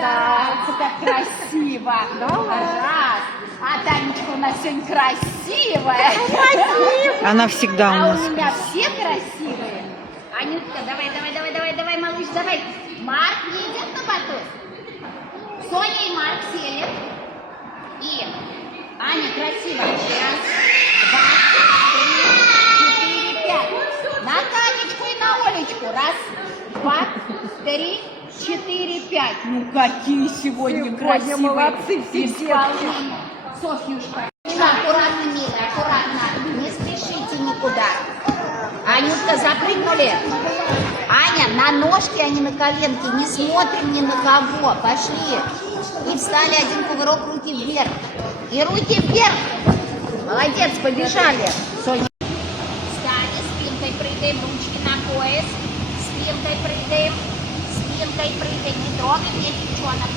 старается, как красиво. Раз. А Танечка у нас сегодня красивая. Она всегда у А нас. у меня все красивые. Анютка, давай, малыш, давай. Марк едет на батут. Соня и Марк сели. И Аня красиво. Раз, два, три, 4, 5. На Танечку и на Олечку. Раз, два, 3, 4, 5. Ну какие сегодня красивые. молодцы все исполнения. Софьюшка. Аккуратно, милая, аккуратно. Не спешите никуда. Анютка, запрыгнули. Аня, на ножки, а не на коленки. Не смотрим ни на кого. Пошли. И встали, один кувырок, руки вверх. И руки вверх. Молодец, побежали. Соня. Встали, спинкой прыгаем, ручки на пояс. Спинкой прыгаем. Спинкой прыгаем. Не трогаем, девчонок.